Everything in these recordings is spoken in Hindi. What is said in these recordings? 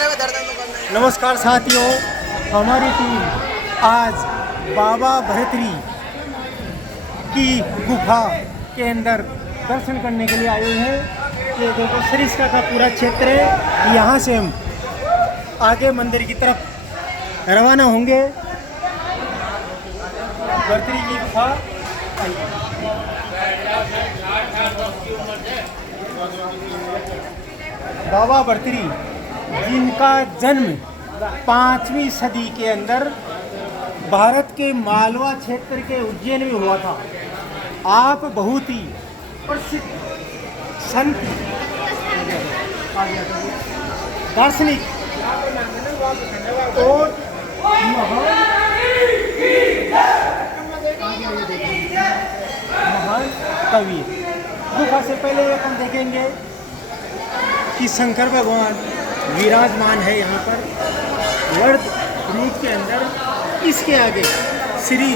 नमस्कार साथियों, हमारी टीम आज बाबा भरतरी की गुफा के अंदर दर्शन करने के लिए आए हुए हैं। ये देखो सरिस्का का पूरा क्षेत्र है। यहाँ से हम आगे मंदिर की तरफ रवाना होंगे। भरतरी की गुफा बाबा भरतरी जिनका जन्म 5वीं सदी के अंदर भारत के मालवा क्षेत्र के उज्जैन में हुआ था। आप बहुत ही प्रसिद्ध संत, दार्शनिक और महान कवि। गुफा से पहले हम देखेंगे कि शंकर भगवान विराजमान है यहाँ पर वर्द रूप के अंदर। इसके आगे श्री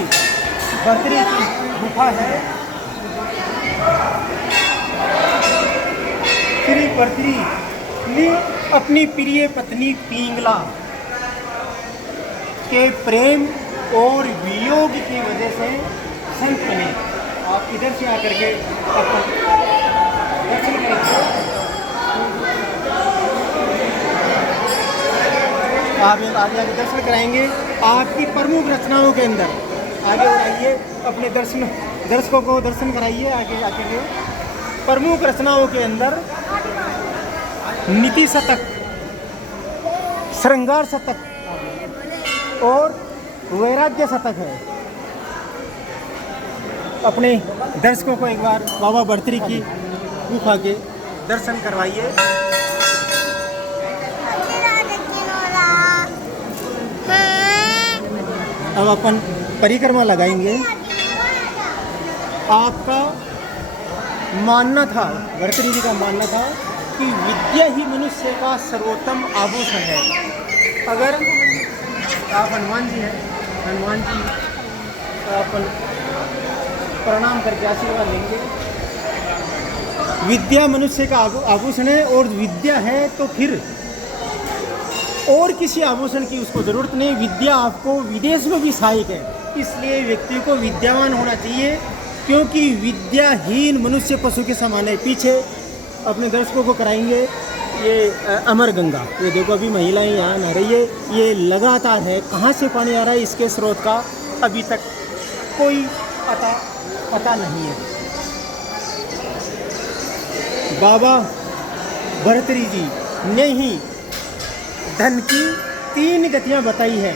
भरतरी की गुफा है। श्री भरतरी ने अपनी प्रिय पत्नी पिंगला के प्रेम और वियोग की वजह से संत बने। आप इधर से आकर के दर्शन करेंगे। आप आगे आगे दर्शन कराएंगे। आपकी प्रमुख रचनाओं के अंदर आगे बढ़ाइए, अपने दर्शकों को दर्शन कराइए। आगे आके प्रमुख रचनाओं के अंदर नीति शतक, श्रृंगार शतक और वैराग्य शतक है। अपने दर्शकों को एक बार बाबा भरतरी की गुफा के दर्शन करवाइए। अब अपन परिक्रमा लगाएंगे। आपका मानना था, भरतरी जी का मानना था कि विद्या ही मनुष्य का सर्वोत्तम आभूषण है। अगर आप हनुमान जी हैं, हनुमान जी अपन प्रणाम करके आशीर्वाद लेंगे। विद्या मनुष्य का आभूषण है और विद्या है तो फिर और किसी आभूषण की उसको ज़रूरत नहीं। विद्या आपको विदेश में भी सहायक है। इसलिए व्यक्ति को विद्यावान होना चाहिए, क्योंकि विद्याहीन मनुष्य पशु के समान है। पीछे अपने दर्शकों को कराएंगे ये अमर गंगा। ये देखो अभी महिलाएं यहाँ नहा रही है। ये लगातार है। कहाँ से पानी आ रहा है इसके स्रोत का अभी तक कोई पता नहीं है। बाबा भरतरी जी ने ही धन की 3 गतियाँ बताई है।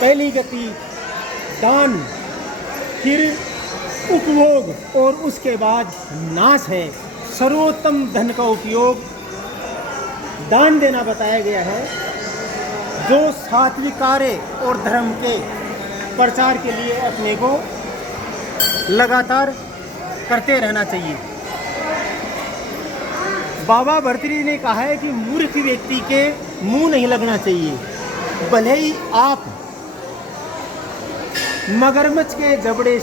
पहली गति दान, फिर उपभोग और उसके बाद नाश है। सर्वोत्तम धन का उपयोग दान देना बताया गया है, जो सात्विक कार्य और धर्म के प्रचार के लिए अपने को लगातार करते रहना चाहिए। बाबा भरतरी ने कहा है कि मूर्ख व्यक्ति के मुंह नहीं लगना चाहिए। भले ही आप मगरमच्छ के जबड़े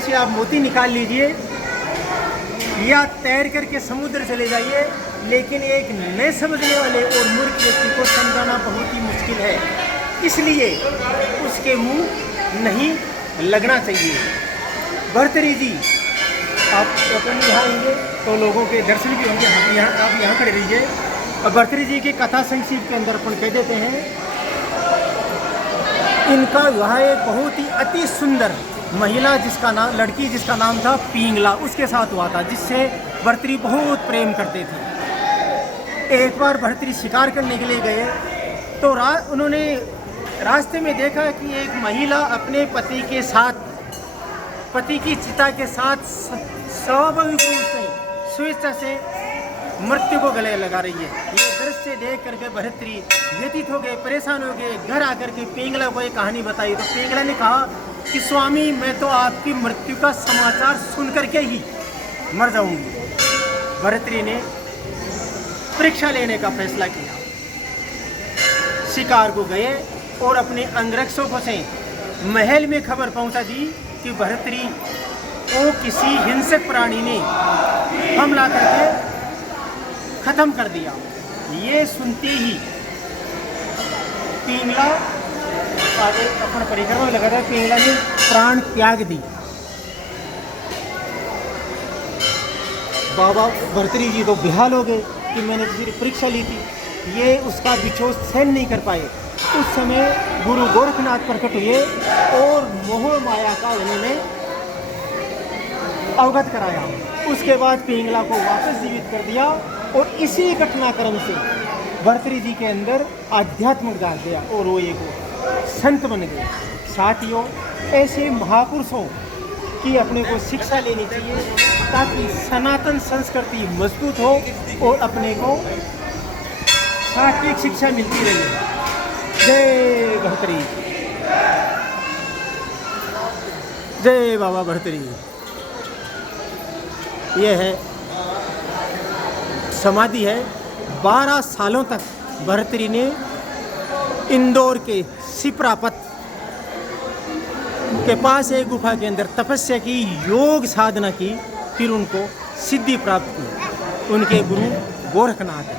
से आप मोती निकाल लीजिए या तैर करके समुद्र चले जाइए, लेकिन एक न समझने वाले और मूर्ख व्यक्ति को समझाना बहुत ही मुश्किल है। इसलिए उसके मुंह नहीं लगना चाहिए। भरतरी जी आप अपन यहाँ आएंगे तो लोगों के दर्शन भी होंगे। आप यहाँ खड़े रहिए। और भरतरी जी की कथा संक्षिप्त के अंदर अपन कह देते हैं, इनका वहाँ एक बहुत ही अति सुंदर महिला लड़की जिसका नाम था पिंगला, उसके साथ हुआ था, जिससे भरतरी बहुत प्रेम करते थे। एक बार भरतरी शिकार करने के लिए गए तो उन्होंने रास्ते में देखा कि एक महिला अपने पति की चिता के साथ स्वाभाविक रूप से स्वेच्छा से मृत्यु को गले लगा रही है। ये दृश्य देख करके भरतरी व्यतीत हो गए, परेशान हो गए। घर आकर के पिंगला को एक कहानी बताई तो पिंगला ने कहा कि स्वामी, मैं तो आपकी मृत्यु का समाचार सुन करके ही मर जाऊंगी। भरतरी ने परीक्षा लेने का फैसला किया। शिकार को गए और अपने अंगरक्षकों से महल में खबर पहुंचा दी कि भरतरी को किसी हिंसक प्राणी ने हमला करके खत्म कर दिया। ये सुनते ही पिंगला आगे अपना परिक्रमा में लगा था, पिंगला ने प्राण त्याग दी। बाबा भर्तृहरि जी तो बेहाल हो गए कि मैंने तो सिर्फ परीक्षा ली थी, ये उसका विचोद सहन नहीं कर पाए। उस समय गुरु गोरखनाथ प्रकट हुए और मोह माया का उन्होंने अवगत कराया। उसके बाद पिंगला को वापस जीवित कर दिया और इसी घटनाक्रम से भर्तृहरि जी के अंदर आध्यात्म डाल दिया और वो एक संत बन गए। साथियों, ऐसे महापुरुषों की अपने को शिक्षा लेनी चाहिए ताकि सनातन संस्कृति मजबूत हो और अपने को सात्विक शिक्षा मिलती रहे। जय भर्तृहरि, जय बाबा भर्तृहरि। यह है समाधि है। 12 सालों तक भर्तृहरि ने इंदौर के सिप्रापत के पास एक गुफा के अंदर तपस्या की, योग साधना की, फिर उनको सिद्धि प्राप्त की। उनके गुरु गोरखनाथ है।